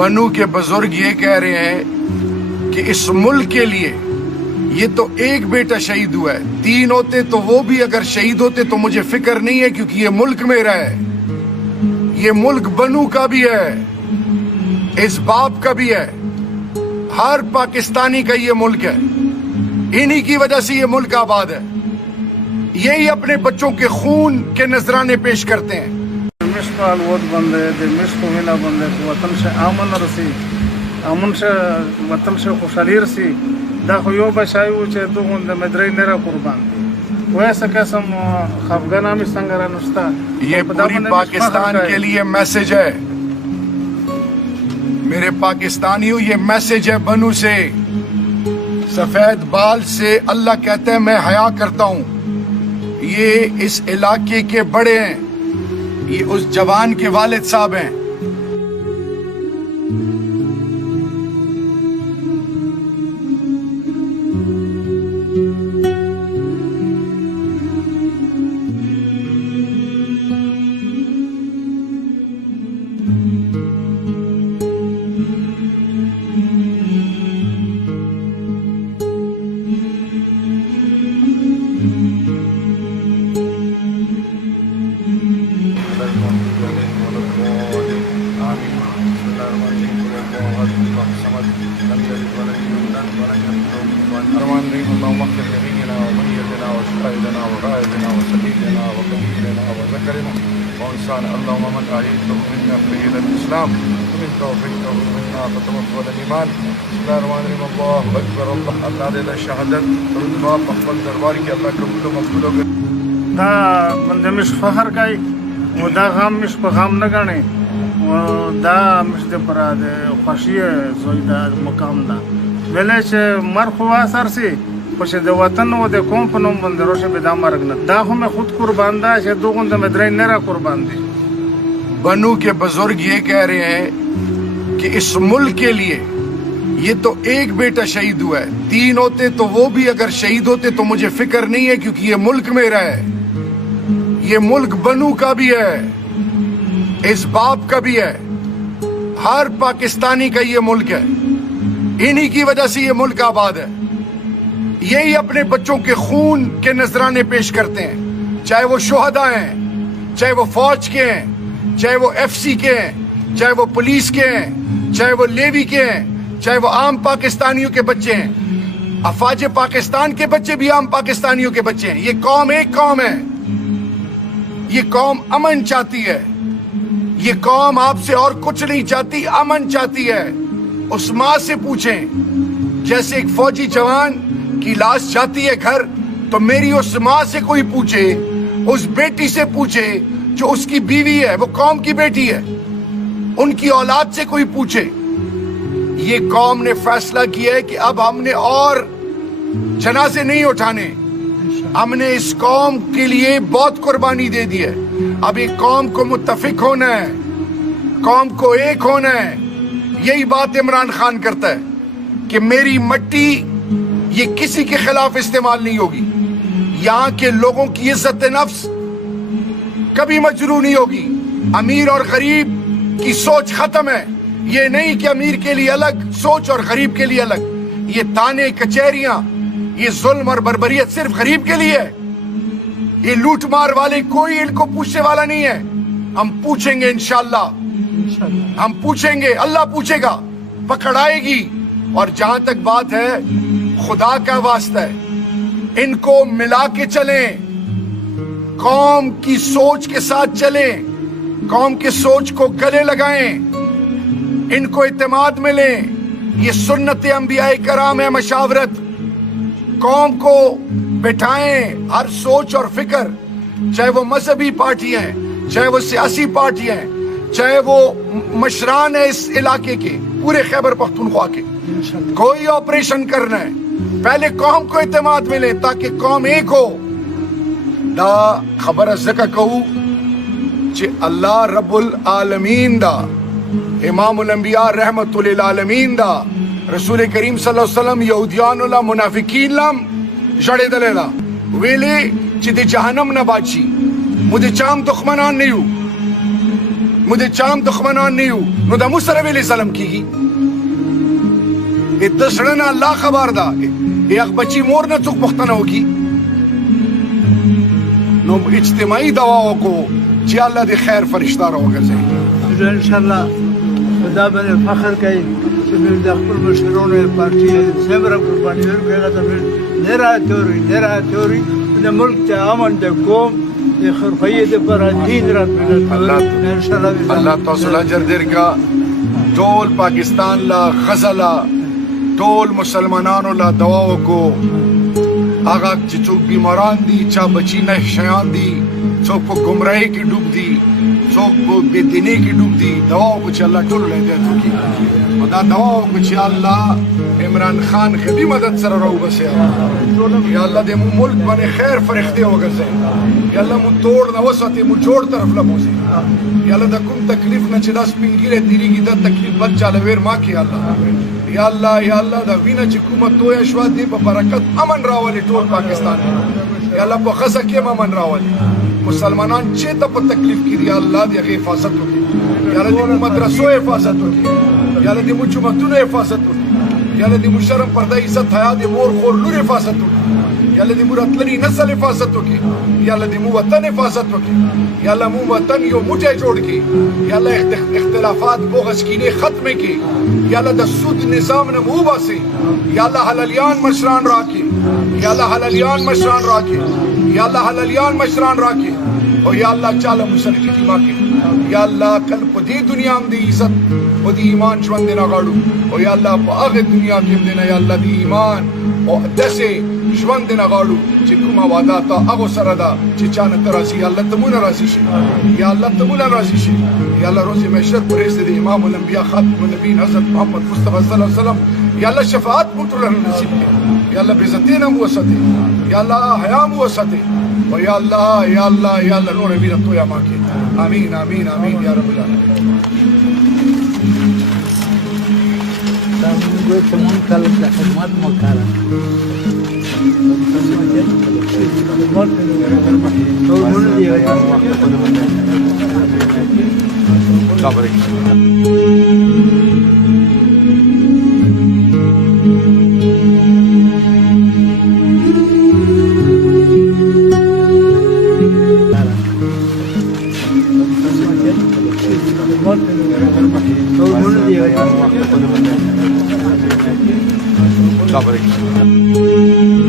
بنو کے بزرگ یہ کہہ رہے ہیں کہ اس ملک کے لیے یہ تو ایک بیٹا شہید ہوا ہے، 3 ہوتے تو وہ بھی اگر شہید ہوتے تو مجھے فکر نہیں ہے، کیونکہ یہ ملک میرا ہے، یہ ملک بنو کا بھی ہے، اس باپ کا بھی ہے، ہر پاکستانی کا یہ ملک ہے، انہی کی وجہ سے یہ ملک آباد ہے، یہی اپنے بچوں کے خون کے نذرانے پیش کرتے ہیں۔ مشق الود بندے دے مشق وینا بندے وطن سے امن رسی، امن سے وطن سے خوشحالی رسی، دا خو یو بشایو چې دغون د مدرې نه را قربان دي ویسا قسم خفګانامي څنګه را نشتا۔ یہ پوری پاکستان کے لیے میسج ہے، میرے پاکستانیوں، یہ میسج ہے بنو سے، سفید بال سے۔ اللہ کہتا ہے میں حیا کرتا ہوں، یہ اس علاقے کے بڑے ہیں، یہ اس جوان کے والد صاحب ہیں۔ اللهم اغفر لنبينا وميتنا وشهيدنا وغائبنا وسيدنا وقبيلنا وذكرنا وانسانا، اللهم من احييته منا فإلى الاسلام ومن توفيقه منا فتوفى الايمان۔ بسم الله الرحمن الرحيم، الله اکبر، اللہ دے شہادت دعا مقبول دربار کی اللہ قبول و مقبول ہو گئے۔ دا بندے مش فخر کئی و دا غم مش غم نہ گنے و دا مش دے پرا دے خوشی زوی دا مقام دا ویلے چ مرخوا سر سی خوش د وطن و د قوم په نوم باندې روشه به دا مرګ نه دا خو میں خود قربان دا چې دوغون د مدرې نه را قربان دي۔ بنو کے بزرگ یہ کہہ رہے ہیں کہ اس ملک کے لیے یہ تو ایک بیٹا شہید ہوا ہے، 3 ہوتے تو وہ بھی اگر شہید ہوتے تو مجھے فکر نہیں ہے، کیونکہ یہ ملک میرا ہے، یہ ملک بنو کا بھی ہے، اس باپ کا بھی ہے، ہر پاکستانی کا یہ ملک ہے، انہی کی وجہ سے یہ ملک آباد ہے، یہی اپنے بچوں کے خون کے نذرانے پیش کرتے ہیں، چاہے وہ شہداء ہیں، چاہے وہ فوج کے ہیں، چاہے وہ ایف سی کے ہیں، چاہے وہ پولیس کے ہیں، چاہے وہ لیوی کے ہیں، چاہے وہ عام پاکستانیوں کے بچے ہیں، افواج پاکستان کے بچے بھی عام پاکستانیوں کے بچے ہیں۔ یہ قوم ایک قوم ہے، یہ قوم امن چاہتی ہے، یہ قوم آپ سے اور کچھ نہیں چاہتی، امن چاہتی ہے۔ اس ماں سے پوچھیں، جیسے ایک فوجی جوان کی لاش جاتی ہے گھر تو میری اس ماں سے کوئی پوچھے، اس بیٹی سے پوچھے جو اس کی بیوی ہے، وہ قوم کی بیٹی ہے، ان کی اولاد سے کوئی پوچھے۔ یہ قوم نے فیصلہ کیا ہے کہ اب ہم نے اور جنازے نہیں اٹھانے، ہم نے اس قوم کے لیے بہت قربانی دے دی ہے، اب ایک قوم کو متفق ہونا ہے، قوم کو ایک ہونا ہے۔ یہی بات عمران خان کرتا ہے کہ میری مٹی یہ کسی کے خلاف استعمال نہیں ہوگی، یہاں کے لوگوں کی عزت نفس کبھی مجروح نہیں ہوگی، امیر اور غریب کی سوچ ختم ہے، یہ نہیں کہ امیر کے لیے الگ سوچ اور غریب کے لیے الگ، یہ تانے کچہریاں، یہ ظلم اور بربریت صرف غریب کے لیے ہے، یہ لوٹ مار والے کوئی ان کو پوچھنے والا نہیں ہے۔ ہم پوچھیں گے انشاءاللہ، ہم پوچھیں گے، اللہ پوچھے گا، پکڑ آئے گی۔ اور جہاں تک بات ہے خدا کا واسطہ ہے، ان کو ملا کے چلیں، قوم کی سوچ کے ساتھ چلیں، قوم کے سوچ کو گلے لگائیں، ان کو اعتماد ملیں، یہ سنت انبیاء کرام ہے مشاورت، قوم کو بٹھائیں، ہر سوچ اور فکر، چاہے وہ مذہبی پارٹی ہیں، چاہے وہ سیاسی پارٹی ہیں، چاہے وہ مشران ہیں اس علاقے کے، پورے خیبر پختونخوا کے، کوئی آپریشن کرنا ہے پہلے قوم کو اعتماد ملے تاکہ قوم ایک ہو۔ دا خبر زکا کہو چھ اللہ رب العالمین دا، امام الانبیاء رحمت للعالمین دا، رسول کریم صلی اللہ علیہ وسلم یہودیان اللہ منافقین لام جڑے دلے دا ویلے چھ دی جہنم نہ باچی مجھے چام دخمنان نہیں ہو، مجھے چام دخمنان نہیں ہو نو دا مو سره ویلې ظلم کیږي د زړه نه الله خبر ده یو بچی مور نه څوک پوښتنه وکړي نو اجتماعي دوا وکړو چې الله دې خیر فرشته راوګرځوي ان شاء الله دا باندې فخر کوي چې موږ د خپل مشرانو پارټي سمره قرباني ورکړو هغه ته نه راتوري د ملک ته امن د قوم د خرخیه د پر دین راتلل ان شاء الله الله تاسو لا اجر درکا ټول پاکستان لا غزلا ټول مسلمانانو لا دعا وکړو هغه چې څوک بیماران دي چا بچی نه شیان دي څوک په گمراهۍ کې ډوب دي څوک په بېدینۍ کې ډوب دي دعا وکړو چې الله ټول له هدایت وکړي او دا دعا وکړو چې الله عمران خان خدي مدد سره راوباسي یا الله دې مو ملک باندې خیر فرښتې وګرځوي یا الله مو توړ نه وساتي مو جوړ طرف لا بوزي یا الله د کوم تکلیف نه چې دا سپین ږیری تېرېږي دا تکلیف بد چاله ویر ما کړي یا الله یا الله دا وینه چې کومه تویه شوه دې په برکت امن راولي ټول پاکستان یا الله په ښځه کې امن راولي مسلمانان چېرته په تکلیف کې دي یا الله د هغې حفاظت وکړي یا الله د مو مدرسو حفاظت وکړي یا الله د مو جوماتونو حفاظت وکړي یا الله د مو شرم پرده عزت حیا د مور خور لور حفاظت وکړي یا الله د مو راتللي نسل حفاظت وکړي یا الله د مو وطن حفاظت وکړي یا الله مو وطن یو موټی جوړ کړي یا الله اختلافات بغض کینې ختم کړي یا الله د سود نظام نه مو وباسي یا الله حلالیان مشران راکړي یا الله حلالیان مشران راکړي یا الله حلالیان مشران راکړي او یا الله چاله مسلکی دما کړي یا الله کل په دې دنیا هم د عزت او د ایمان ژوند نه غواړو او یا الله په هغه دنیا کې هم نه یا الله د ایمان او دسه ژوند نه غواړو چې کومه وعده تا هغه سره ده چې چانه ته راځي یا الله ته مونږ راځي شي یا الله ته مونږ راځي شي یا الله روز محشر پرېز د امام الانبیاء خاتم النبیین حضرت محمد مصطفی صلی الله علیه وسلم یا الله شفاعت مو ټول نصیب کړي یا الله عزتونه مو وساتي یا الله حیا مو وساتي و یا الله یا الله یا الله نور وینا تو یا ما کې امین امین امین یا رب العالمین موږ ته مونږ کله د خدمت مکاره Добре.